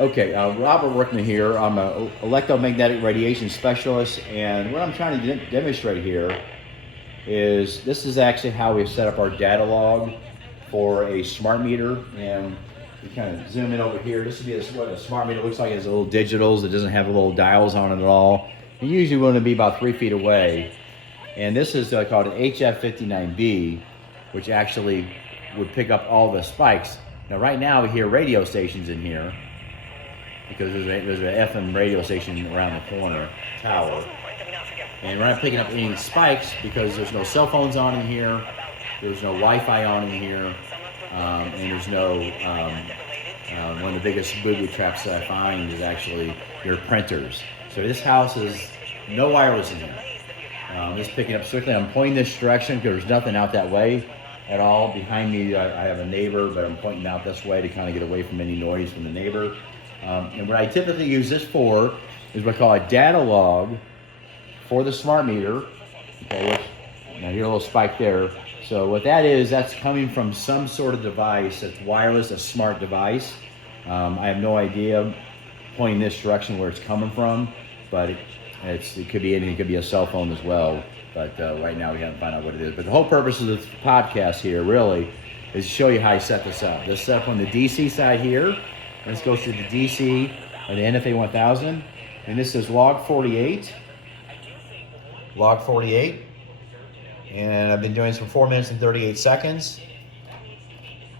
Okay, Robert Workman here. I'm an electromagnetic radiation specialist, and what I'm trying to demonstrate here is this is actually how we set up our data log for a smart meter. And we kind of zoom in over here. This would be what a smart meter looks like. It has little digitals. It doesn't have little dials on it at all. You usually want to be about 3 feet away. And this is called an HF59B, which actually would pick up all the spikes. Now, right now we hear radio stations in here, because there's an FM radio station around the corner tower. And we're not picking up any spikes because there's no cell phones on in here, there's no Wi-Fi on in here, and there's no, one of the biggest booby traps that I find is actually your printers. So this house is no wireless in here. It's picking up strictly, I'm pointing this direction because there's nothing out that way at all. Behind me I have a neighbor, but I'm pointing out this way to kind of get away from any noise from the neighbor. And what I typically use this for is what I call a data log for the smart meter. Okay, which, now you hear a little spike there. So what that is, that's coming from some sort of device that's wireless, a smart device. I have no idea pointing this direction where it's coming from, but it could be anything. It could be a cell phone as well. But right now we haven't found out what it is. But the whole purpose of this podcast here really is to show you how I set this up. This is set up on the DC side here. Let's go to the DC or the NFA 1000, and this is log 48. Log 48, and I've been doing this for 4 minutes and 38 seconds,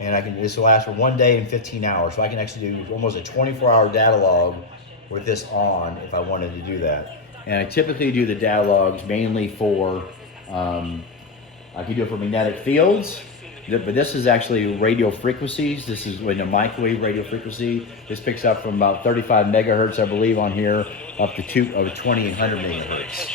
and this will last for 1 day and 15 hours. So I can actually do almost a 24-hour data log with this on if I wanted to do that. And I typically do the data logs mainly for, I can do it for magnetic fields. But this is actually radio frequencies. This is in a microwave radio frequency. This picks up from about 35 megahertz, I believe, on here, up to 2800 megahertz.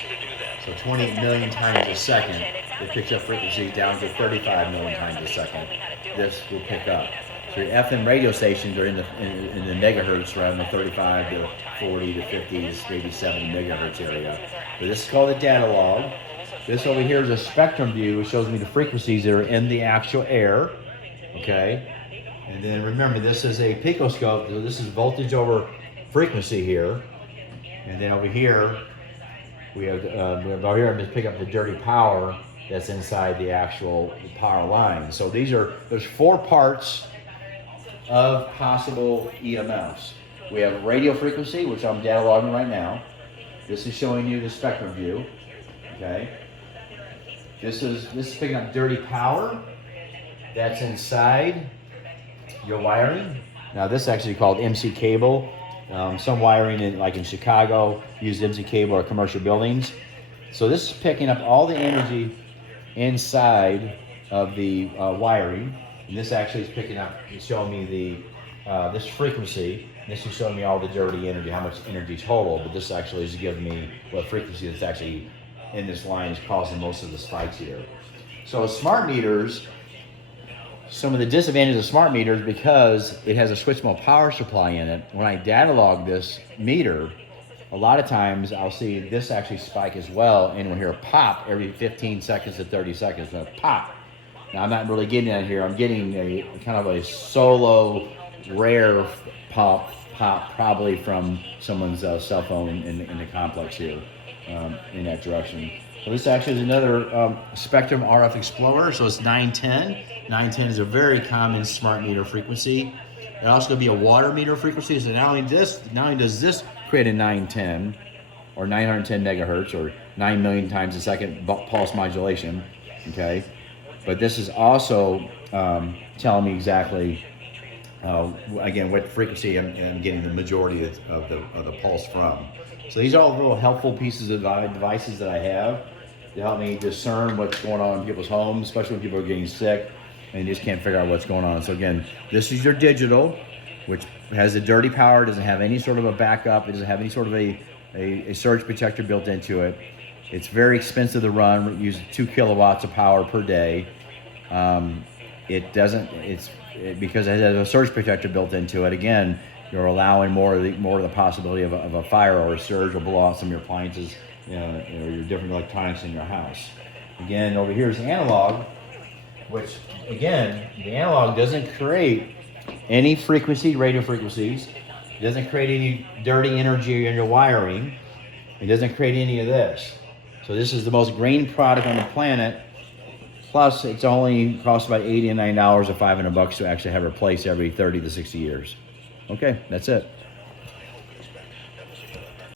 So 28 million times a second, it picks up frequency down to 35 million times a second. This will pick up. So your FM radio stations are in the megahertz, around the 35 to 40 to 50s, maybe 70 megahertz area. But this is called a data log. This over here is a spectrum view. It shows me the frequencies that are in the actual air, okay? And then remember, this is a picoscope, so this is voltage over frequency here. And then over here, we have, over here I'm just picking up the dirty power that's inside the actual power line. So there's 4 parts of possible EMFs. We have radio frequency, which I'm data logging right now. This is showing you the spectrum view, okay? This is picking up dirty power that's inside your wiring. Now this is actually called MC cable. Some wiring, like in Chicago, use MC cable or commercial buildings. So this is picking up all the energy inside of the wiring. And this actually is picking up, it's showing me this frequency. This is showing me all the dirty energy, how much energy total. But this actually is giving me what frequency that's actually in this line is causing most of the spikes here. So smart meters, some of the disadvantages of smart meters, because it has a switch mode power supply in it. When I data log this meter, a lot of times I'll see this actually spike as well, and we'll hear a pop every 15 seconds to 30 seconds, a pop. Now I'm not really getting that here. I'm getting a kind of a solo, rare pop, probably from someone's cell phone in the complex here. In that direction. So this actually is another Spectrum RF Explorer, so it's 910. 910 is a very common smart meter frequency. It's also going to be a water meter frequency, so not only does this create a 910 or 910 megahertz or 9 million times a second pulse modulation, okay? But this is also telling me exactly, again, what frequency I'm getting the majority of the pulse from. So these are all real helpful pieces of devices that I have to help me discern what's going on in people's homes, especially when people are getting sick and you just can't figure out what's going on. So again, this is your digital, which has a dirty power, doesn't have any sort of a backup, it doesn't have any sort of a surge protector built into it. It's very expensive to run. It uses 2 kilowatts of power per day. Because it has a surge protector built into it. Again, you're allowing more of the possibility of a fire or a surge will blow out some of your appliances, or your different electronics in your house. Again, over here is analog, which again, the analog doesn't create any radio frequencies. It doesn't create any dirty energy in your wiring. It doesn't create any of this. So this is the most green product on the planet. Plus, it's only costs about $89 or $500 to actually have it replaced every 30 to 60 years. Okay, that's it.